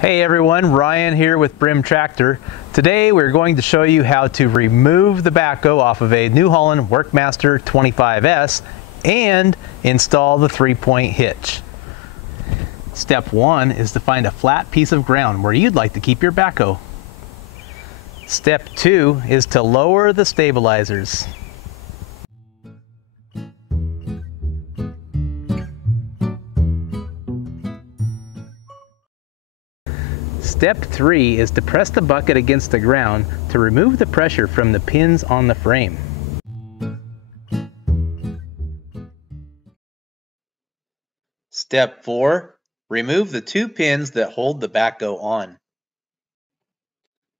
Hey everyone, Ryan here with Brim Tractor. Today we're going to show you how to remove the backhoe off of a New Holland Workmaster 25S and install the 3-point hitch. Step 1 is to find a flat piece of ground where you'd like to keep your backhoe. Step 2 is to lower the stabilizers. Step 3 is to press the bucket against the ground to remove the pressure from the pins on the frame. Step 4, remove the 2 pins that hold the backhoe on.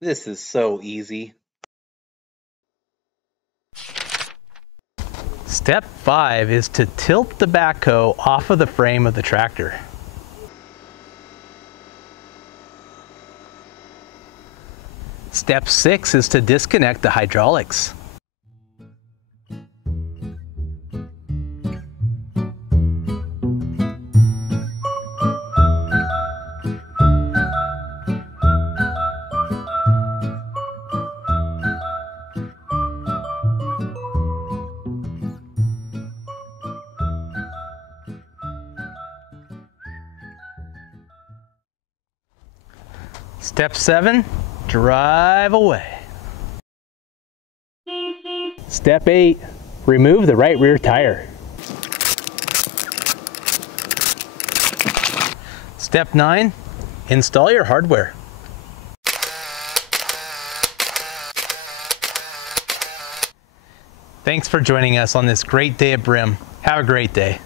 This is so easy. Step 5 is to tilt the backhoe off of the frame of the tractor. Step 6 is to disconnect the hydraulics. Step 7, drive away. Step 8, remove the right rear tire. Step 9, install your hardware. Thanks for joining us on this great day at Brim. Have a great day.